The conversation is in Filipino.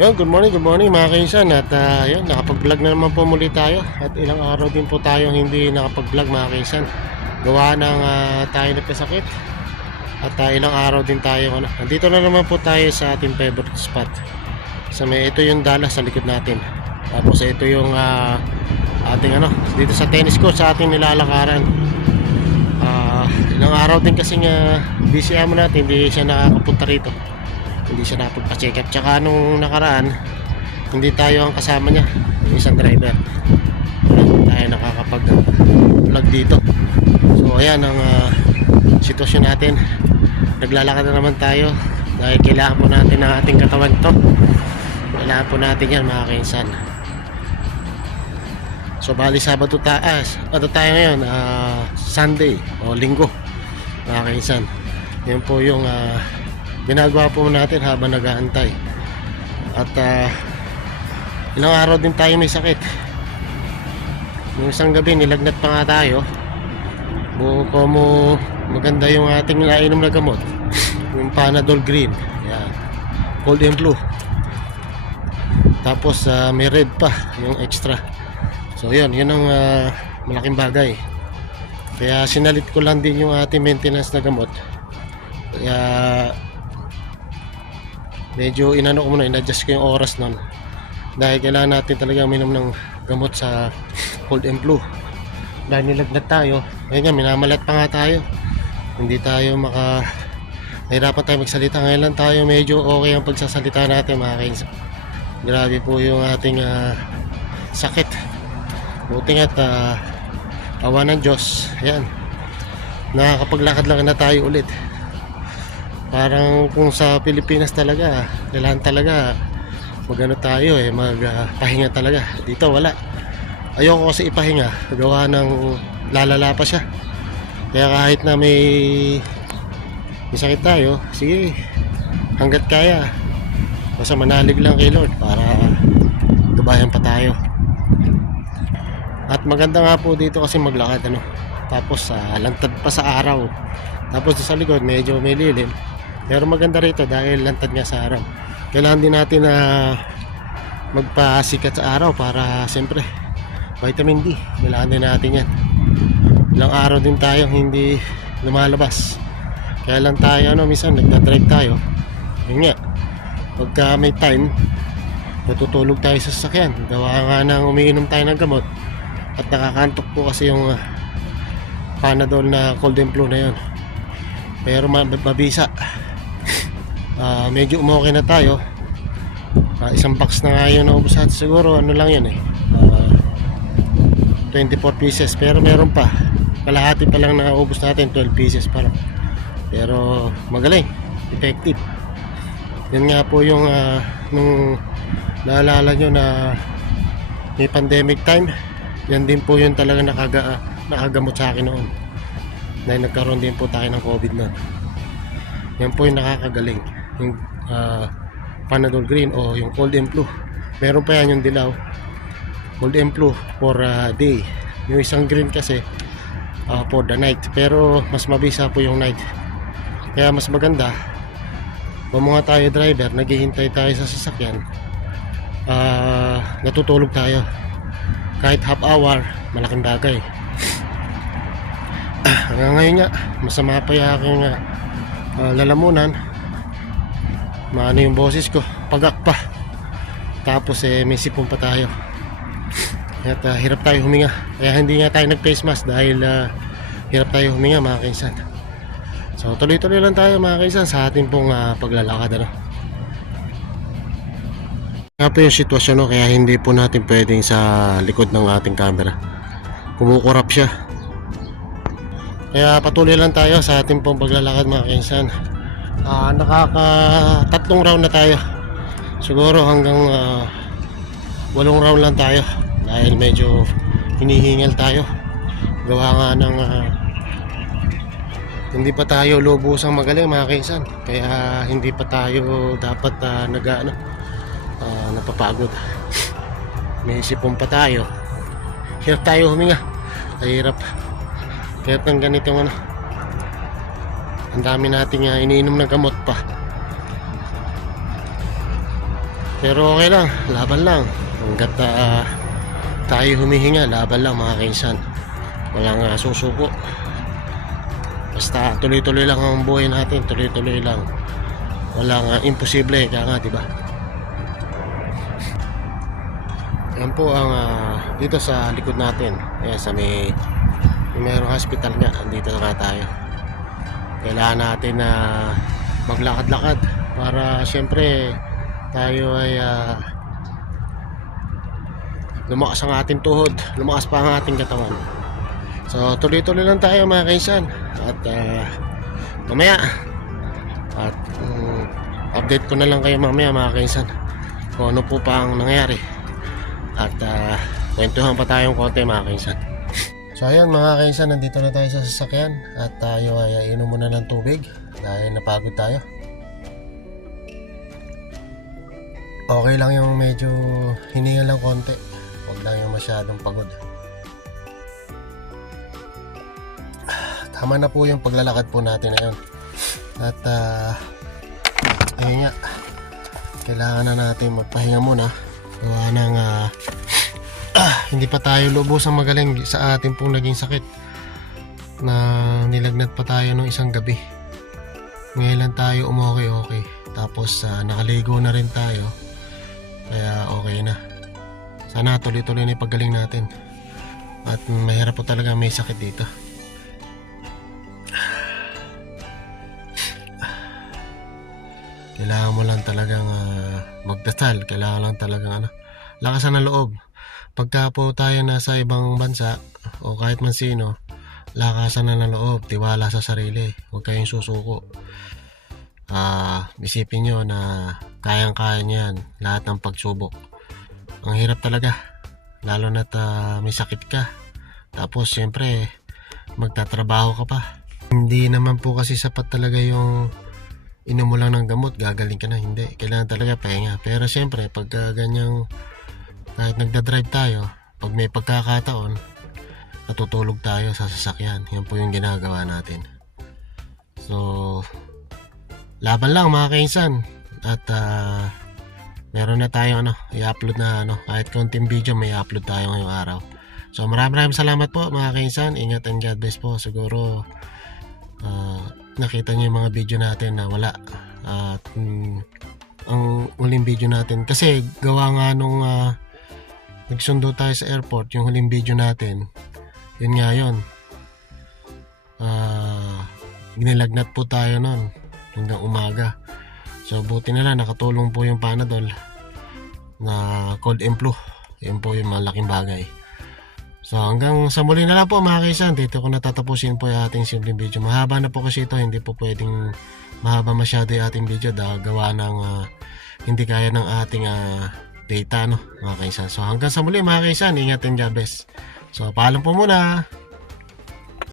Yun, good morning mga kainsan. At yun, nakapag-vlog na naman po muli tayo. At ilang araw din po tayo hindi nakapag-vlog mga kainsan. Gawa ng tayo nagkasakit. At ilang araw din tayo nandito na naman po tayo sa ating favorite spot. Ito yung Dallas sa likod natin. Tapos ito yung ating dito sa tennis court sa ating nilalakaran. Ilang araw din kasi busy mo natin, hindi siya nakakapunta rito. Hindi siya nakapagpa-check up. Tsaka nung nakaraan, hindi tayo ang kasama niya, yung isang driver. Hindi tayo nakakapag-vlog dito. So ayan ang sitwasyon natin. Naglalakad na naman tayo dahil kailangan po natin ang ating katawan to. Kailangan po natin yan mga kainsan. So bali Sabado tayo ngayon, Sunday o Linggo mga kainsan. Yan po yung ginagawa po natin habang nag-aantay. At ilang araw din tayo may sakit. Yung isang gabi nilagnat pa nga tayo. Buko mo maganda yung ating nainom na gamot. Yung Panadol Green. Yan. Cold and flu. Tapos may red pa yung extra. So yun ang malaking bagay. Kaya sinalit ko lang din yung ating maintenance na gamot. Kaya medyo inano ko muna, in-adjust ko yung oras nun dahil kailangan natin talaga minom ng gamot sa cold and flu. Dahil nilagnat tayo, ngayon minamalat pa nga tayo, hindi tayo nahirapan tayo magsalita. Ngayon lang tayo medyo okay ang pagsasalita natin mga kainsan. Grabe po yung ating sakit. Buti nga't awa ng Diyos, ayan, nakakapaglakad lang na tayo ulit. Parang kung sa Pilipinas talaga, kailangan talaga magano tayo magpahinga talaga. Dito wala. Ayoko kasi ipahinga, gawa ng lalala pa siya. Kaya kahit na may sakit tayo, sige, hanggat kaya, basta manalig lang kay Lord para gabayan pa tayo. At maganda nga po dito kasi maglakad tapos lantad pa sa araw. Tapos sa likod medyo may lilim. Pero maganda rito dahil lantad nga sa araw. Kailangan din natin magpasikat sa araw para siyempre vitamin D. Kailangan din natin yan. Ilang araw din tayo hindi lumalabas. Kaya lang tayo minsan nagdadrive tayo. Yun nga, pagka may time natutulog tayo sa sasakyan. Gawa nga nang umiinom tayo ng gamot. At nakakantok po kasi yung Panadol na cold and flu na yun. Pero mabisa. Medyo umuwi na tayo. Isang box na nga yun naubos natin. Siguro lang yun 24 pieces. Pero meron pa. Kalahati pa lang naubos natin. 12 pieces pa lang. Pero magaling, effective. Yan nga po yung nung naalala nyo na may pandemic time. Yan din po yun talaga nakagamot sa akin noon. Dahil nagkaroon din po tayo ng COVID noon. Yan po yung nakakagaling. Yung Panadol Green o yung cold and flu. Meron pa yan yung dilaw. Cold and flu for day. Yung isang green kasi for the night. Pero mas mabisa po yung night. Kaya mas maganda mga tayo driver, naghihintay tayo sa sasakyan, natutulog tayo kahit half hour, malaking bagay. Hanggang ngayon nga masama pa yung aking lalamunan, maano yung boses ko, pagak pa. Tapos may sipon pa tayo. At hirap tayo huminga. Kaya hindi nga tayo nag face mask dahil hirap tayo huminga mga kainsan. So tuloy-tuloy lang tayo mga kainsan sa ating pong paglalakad nga po yung sitwasyon kaya hindi po natin pwedeng sa likod ng ating camera, kumukurap siya. Kaya patuloy lang tayo sa ating pong paglalakad mga kainsan. Tatlong round na tayo. Siguro hanggang 8 round lang tayo dahil medyo hinihingal tayo. Gawa nga ng hindi pa tayo lubusang magaling mga kainsan. Kaya hindi pa tayo dapat napapagod. May sipon pa tayo. Hirap tayo huminga. Hirap. Kahit ng ganitong ang dami nating iniinom na gamot pa. Pero okay lang, laban lang. Hanggat tayo humihinga, laban lang mga kainsan. Walang susuko. Basta tuloy-tuloy lang ang buhay natin, tuloy-tuloy lang. Walang imposible, kaya nga, di ba? Yan po ang dito sa likod natin. Ayan, sa may mayroong hospital nga, andito na tayo. Kailangan natin na maglakad-lakad para syempre tayo ay lumakas ang ating tuhod, lumakas pa ang ating katawan. So tuloy-tuloy lang tayo mga kaisan. At mamaya at update ko na lang kayo mamaya mga kaisan kung ano po pa ang nangyari. At kwentuhan pa tayong konti mga kaisan. So ayun mga kaisan, nandito na tayo sa sasakyan at tayo ay inom muna ng tubig dahil napagod tayo. Okay lang yung medyo hininga lang konti, huwag lang yung masyadong pagod. Tama na po yung paglalakad po natin ngayon. At ayun nga, kailangan na natin magpahinga muna. Gawa ng hindi pa tayo lubusang magaling sa ating pong naging sakit na nilagnat pa tayo nung isang gabi. Ngayon lang tayo okay. Tapos nakaligo na rin tayo, kaya okay na. Sana tuloy-tuloy na yung paggaling natin. At mahirap po talaga may sakit dito. Kailangan mo lang talagang magdasal. Kailangan lang talagang lakasan ng loob. Pagka po tayo nasa ibang bansa o kahit man sino, lakasan na ng loob, tiwala sa sarili, huwag kayong susuko. Isipin nyo na kayang-kaya nyo yan, lahat ng pagsubok. Ang hirap talaga, lalo na't may sakit ka, tapos syempre magtatrabaho ka pa. Hindi naman po kasi sapat talaga yung inom mo lang ng gamot, gagaling ka na. Hindi, kailangan talaga pahinga. Pero syempre pagka ganyang, kahit nagdadrive tayo, pag may pagkakataon, natutulog tayo sa sasakyan. Yan po yung ginagawa natin. So laban lang mga kainsan. At meron na tayong i-upload na kahit konting video may i-upload tayo ngayong araw. So maraming salamat po mga kainsan. Ingat and God bless po. Siguro nakita niyo yung mga video natin na wala. At ang huling video natin, kasi gawa nga nung nagsundo tayo sa airport, yung huling video natin, yun nga yun, ginilagnat po tayo nun hanggang umaga. So buti na lang nakatulong po yung Panadol na cold and flu. Yun po yung malaking bagay. So hanggang sa muli na lang po mga kaisan, dito ko natatapusin po yung ating simpleng video. Mahaba na po kasi ito, hindi po pwedeng mahaba masyado yung ating video dahil gawa ng hindi kaya ng ating data mga kaisan. So hanggang sa muli mga kaisan, ingat and God bless. So paalam po muna.